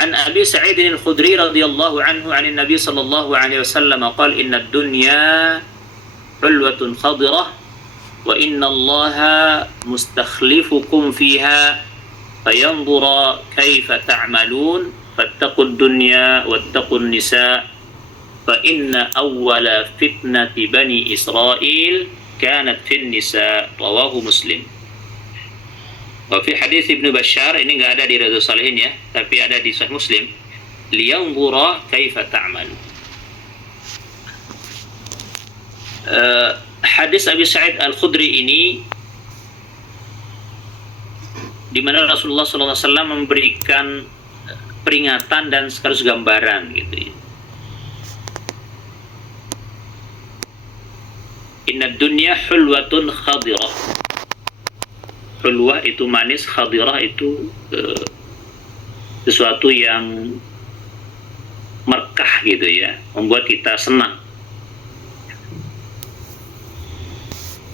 عن أبي سعيد الخدري رضي الله عنه عن النبي صلى الله عليه وسلم قال إن الدنيا حلوة خضرة وإن الله مستخلفكم فيها فينظر كيف تعملون فاتقوا الدنيا واتقوا النساء فإن أول فتنة بني إسرائيل كانت في النساء رواه مسلم. Fi hadis Ibnu Bashar, ini nggak ada di Riyadhus Shalihin ya, tapi ada di Sahih Muslim. Liyanzura kaifa ta'mal. Hadis Abi Sa'id Al-Khudri ini di mana Rasulullah SAW memberikan peringatan dan sekaligus gambaran gitu ya. Inna dunya hulwatun khadirah. Hulwah itu manis, khadirah itu sesuatu yang merkah gitu ya, membuat kita senang.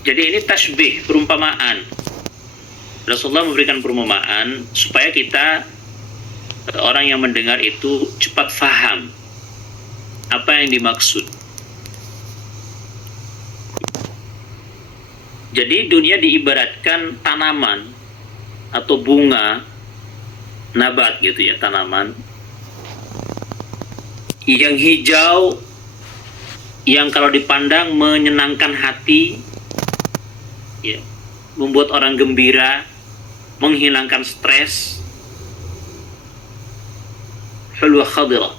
Jadi ini tasbih, perumpamaan. Rasulullah memberikan perumpamaan supaya kita, orang yang mendengar itu cepat faham apa yang dimaksud. Jadi dunia diibaratkan tanaman atau bunga, nabat gitu ya, tanaman yang hijau, yang kalau dipandang menyenangkan hati, ya, membuat orang gembira, menghilangkan stres. Hulwa khadirah.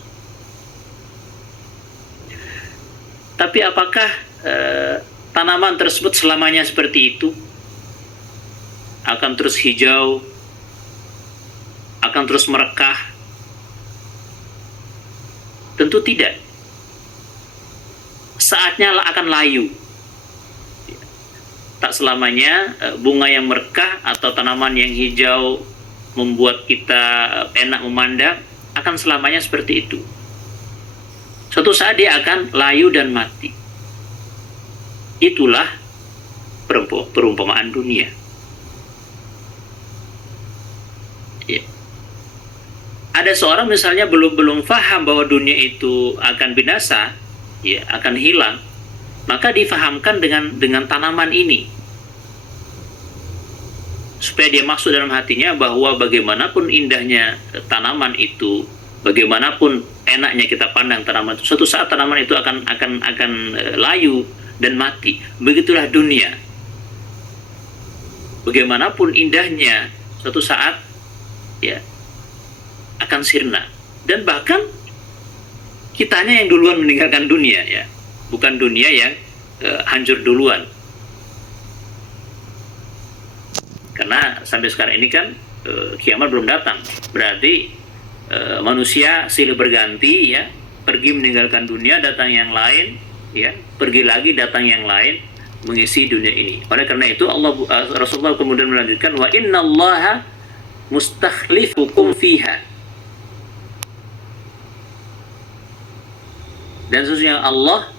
Tapi apakah tanaman tersebut selamanya seperti itu? Akan terus hijau, akan terus merekah? Tentu tidak. Saatnya akan layu. Tak selamanya bunga yang merekah atau tanaman yang hijau membuat kita enak memandang akan selamanya seperti itu. Suatu saat dia akan layu dan mati. Itulah perumpamaan dunia. Ya. Ada seorang misalnya belum paham bahwa dunia itu akan binasa, ya, akan hilang, maka difahamkan dengan tanaman ini, supaya dia masuk dalam hatinya bahwa bagaimanapun indahnya tanaman itu, bagaimanapun enaknya kita pandang tanaman itu, suatu saat tanaman itu akan layu dan mati. Begitulah dunia. Bagaimanapun indahnya, suatu saat ya akan sirna. Dan bahkan kitanya yang duluan meninggalkan dunia ya, bukan dunia yang hancur duluan. Karena sampai sekarang ini kan kiamat belum datang. Berarti manusia silih berganti ya, pergi meninggalkan dunia, datang yang lain, ya, pergi lagi datang yang lain mengisi dunia ini. Oleh karena itu Rasulullah kemudian melanjutkan, wa innallaha mustakhlifukum fiha. Dan sesungguhnya Allah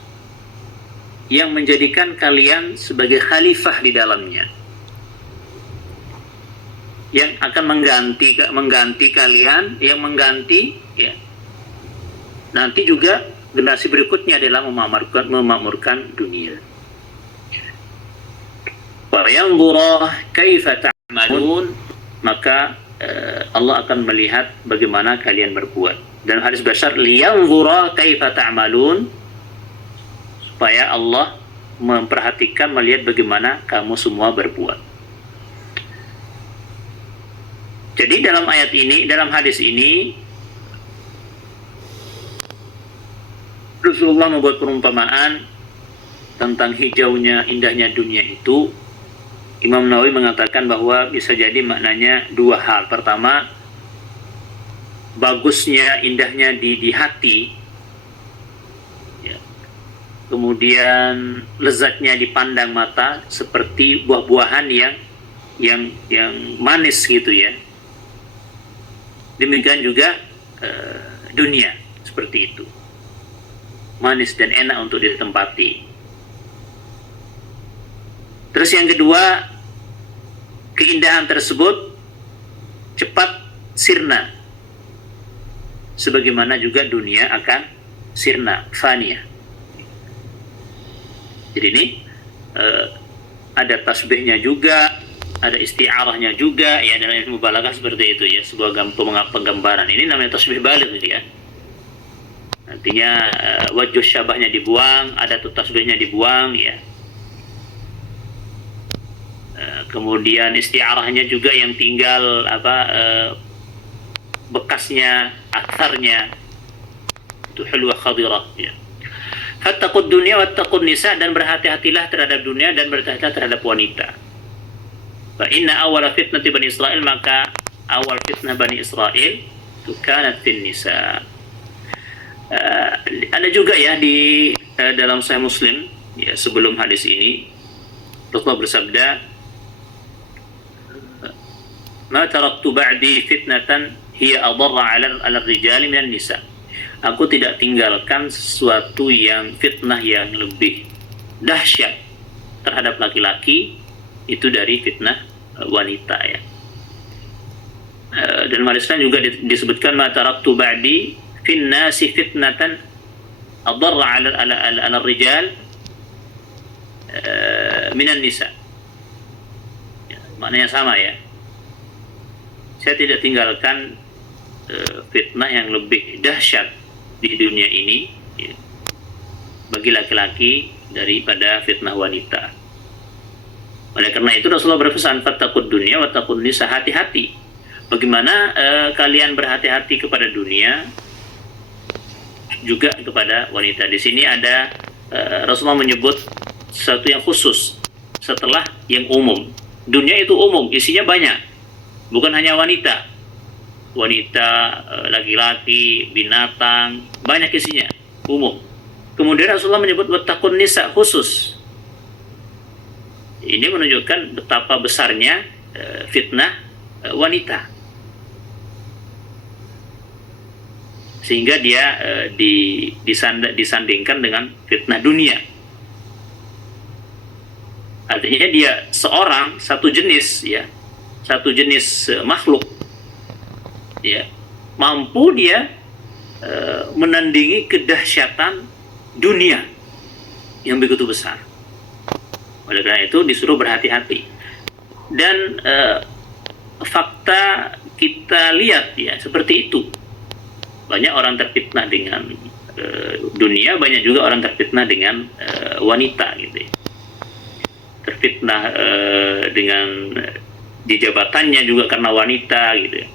yang menjadikan kalian sebagai khalifah di dalamnya, yang akan mengganti kalian, yang mengganti ya, nanti juga generasi berikutnya adalah memakmurkan dunia. Wa yanzura kaifa ta'malun, maka Allah akan melihat bagaimana kalian berbuat. Dan hadis besar liyanzura kaifa ta'malun, supaya Allah memperhatikan, melihat bagaimana kamu semua berbuat. Jadi dalam ayat ini, dalam hadis ini, Rasulullah membuat perumpamaan tentang hijaunya, indahnya dunia itu. Imam Nawawi mengatakan bahwa bisa jadi maknanya dua hal. Pertama, bagusnya, indahnya di hati, ya. Kemudian lezatnya dipandang mata, seperti buah-buahan yang manis gitu ya. Demikian juga dunia seperti itu, manis dan enak untuk ditempati. Terus yang kedua, keindahan tersebut cepat sirna, sebagaimana juga dunia akan sirna, faniyah. Jadi ini ada tasbihnya juga, ada isti'arahnya juga, ya, dalam ilmu balaghah seperti itu, ya, sebuah penggambaran. Ini namanya tasbih baligh, ya. Artinya wajh syabahnya dibuang, ada tuh tasbihnya dibuang, ya. Kemudian isti'arahnya juga yang tinggal bekasnya, atharnya, itu hulwa khadirah, ya. Fattaqud dunya wattaqun nisa, dan berhati-hatilah terhadap dunia dan berhati-hatilah terhadap wanita. Fa inna awwala fitnati Bani Israil, maka awal fitnah Bani Israil itu kanat fin nisa. Ada juga, ya, di dalam Sahih Muslim, ya, sebelum hadis ini Rasulullah bersabda, "Ma taraktu ba'di fitnatan hiya adarra 'ala ar-rijali minan nisa." Aku tidak tinggalkan sesuatu yang fitnah yang lebih dahsyat terhadap laki-laki itu dari fitnah wanita, ya. Dan hadis lain juga disebutkan, "Ma taraktu ba'di fin nasi fitnatan adarra 'ala ar-rijal minan nisa." Ya, maknanya sama, ya. Saya tidak tinggalkan fitnah yang lebih dahsyat di dunia ini, ya, bagi laki-laki daripada fitnah wanita. Oleh karena itu Rasulullah berpesan, fattaqud dunya wattaqun nisa, hati-hati. Bagaimana kalian berhati-hati kepada dunia, juga kepada wanita. Di sini ada Rasulullah menyebut sesuatu yang khusus setelah yang umum. Dunia itu umum, isinya banyak, bukan hanya wanita. Wanita, laki-laki, binatang, banyak isinya, umum. Kemudian Rasulullah menyebut wattaqun nisa, khusus. Ini menunjukkan betapa besarnya fitnah wanita, sehingga dia disandingkan dengan fitnah dunia. Artinya dia satu jenis, ya, satu jenis makhluk, ya, mampu dia menandingi kedahsyatan dunia yang begitu besar. Oleh karena itu disuruh berhati-hati. Dan fakta kita lihat, ya, seperti itu. Banyak orang terfitnah dengan dunia, banyak juga orang terfitnah dengan wanita, gitu, ya. Terfitnah dengan di jabatannya juga karena wanita, gitu, ya.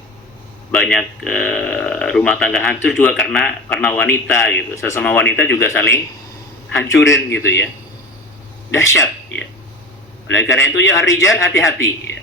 Banyak rumah tangga hancur juga karena wanita, gitu. Sesama wanita juga saling hancurin, gitu, ya. Dahsyat, ya. Oleh karena itu, ya, rijal, hati-hati, ya.